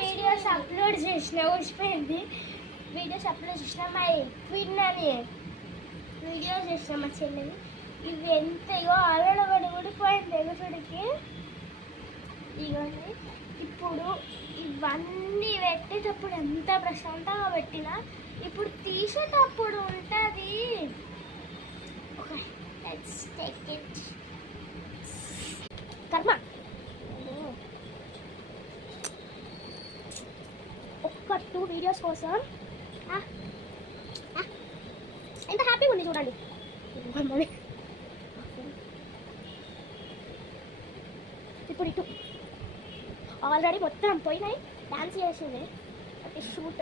Videos upload చేసిన ఊసిపోయింది. Videos upload చేసిన మా ట్విన్ అని వీడియోస్ చేసిన మా చెల్లెని. ఇవి ఎంత ఇగో అలడబడి ఊడిపోయింది ఎగుసుడికి. ఇవన్నీ ఇప్పుడు ఇవన్నీ పెట్టేటప్పుడు ఎంత ప్రశాంతంగా పెట్టినా ఇప్పుడు తీసేటప్పుడు ఉంటుంది. Okay let's take it. కర్మ ఒక్క 2 వీడియోస్ కోసం ఎంత హ్యాపీగా ఉంది చూడండి. ఇప్పుడు ఇటు ఆల్రెడీ మొత్తం పోయినాయి. డాన్స్ చేసింది షూట్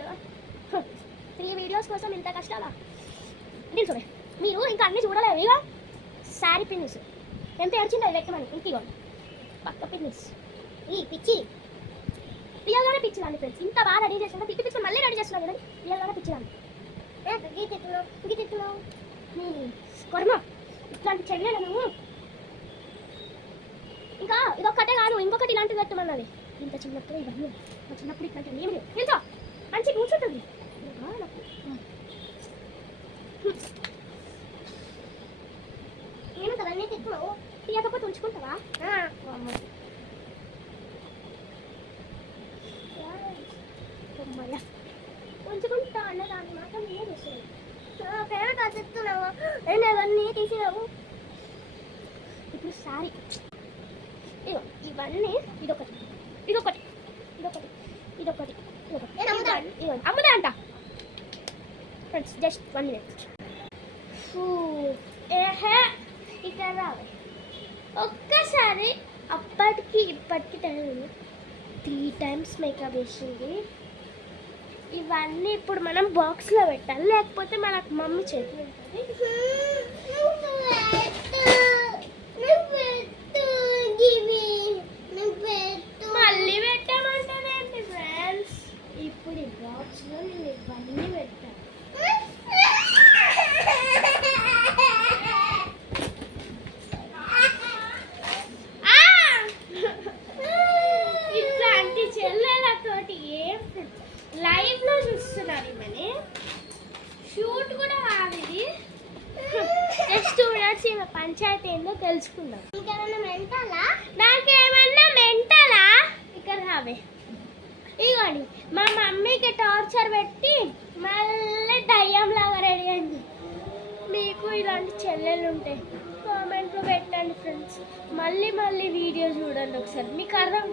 3 వీడియోస్ కోసం ఇంత కష్టాలా చూడే. మీరు ఇంకా అన్నీ చూడలేవు. ఇక శారీ పిన్నిస్ ఎంత ఏడ్చింది అది వ్యక్తమని ఇంకో పక్క పిన్నిస్ ఈ పిచ్చి రియల్గానే పిచ్చిదాన్ని ఫ్రెండ్స్. ఇంత బాగా రెడీ చేస్తున్నా తిట్టి పిచ్చి మళ్ళీ రెడీ చేస్తున్నాను కదా రియల్గానే పిచ్చిదాన్ని. తిట్టున్నావు కొరమ ఇట్లాంటి చెల్లెలను ఇంకా ఇదొక్కటే కాదు ఇంకొకటి ఇలాంటిది పెట్టమన్నది. ఇంత చిన్నప్పుడు ఇవన్నీ మా చిన్నప్పుడు ఇట్లాంటివి ఏమి లేవు తెలుసా. మంచి కూర్చుంటుంది. నేను కదా నేను తిట్టున్నావు తీయకపోతే ఉంచుకుంటావా? ఉంచుకుంటా అన్నదాన్ని మాత్రం నేను చేస్తున్నాను. పేరు చెప్తున్నావు నేను అవన్నీ తీసినావు. ఇప్పుడు సారీ ఇగో ఇవన్నీ ఇదొకటి ఇదొకటి ఇదొకటి ఇదొకటి ఇదొకటి అమ్ముదా అంట ఫ్రెండ్స్. Just 1 minute. ఏహే ఇక్కడ రావాలి ఒక్కసారి. అప్పటికి ఇప్పటికి 3 times మేకప్ వేసింది. ఇవన్నీ ఇప్పుడు మనం బాక్స్లో పెట్టాలి లేకపోతే మనకు మమ్మీ చేతులు ఉంటుంది. మళ్ళీ పెట్టామంటానేంటి ఫ్రెండ్స్. ఇప్పుడు ఈ బాక్స్లో నేను ఇవన్నీ పెట్టాను. ఇట్లాంటి చెల్లెలతోటి ఏం లైవ్లో చూస్తున్నారు. ఇవన్నీ షూట్ కూడా కాదు ఇది. జస్ట్ 2 minutes ఈమె పంచాయతీ ఏందో తెలుసుకుందాం. ఇంకేమన్నా మెంటలా నాకేమన్నా మెంటలా ఇక్కడ రావే. ఇగోండి మా మమ్మీకి టార్చర్ పెట్టి మళ్ళీ దయ్యంలాగా రెడీ అయింది. మీకు ఇలాంటి చెల్లెలు ఉంటాయి కామెంట్లో పెట్టండి ఫ్రెండ్స్. మళ్ళీ వీడియో చూడండి ఒకసారి మీకు అర్థం.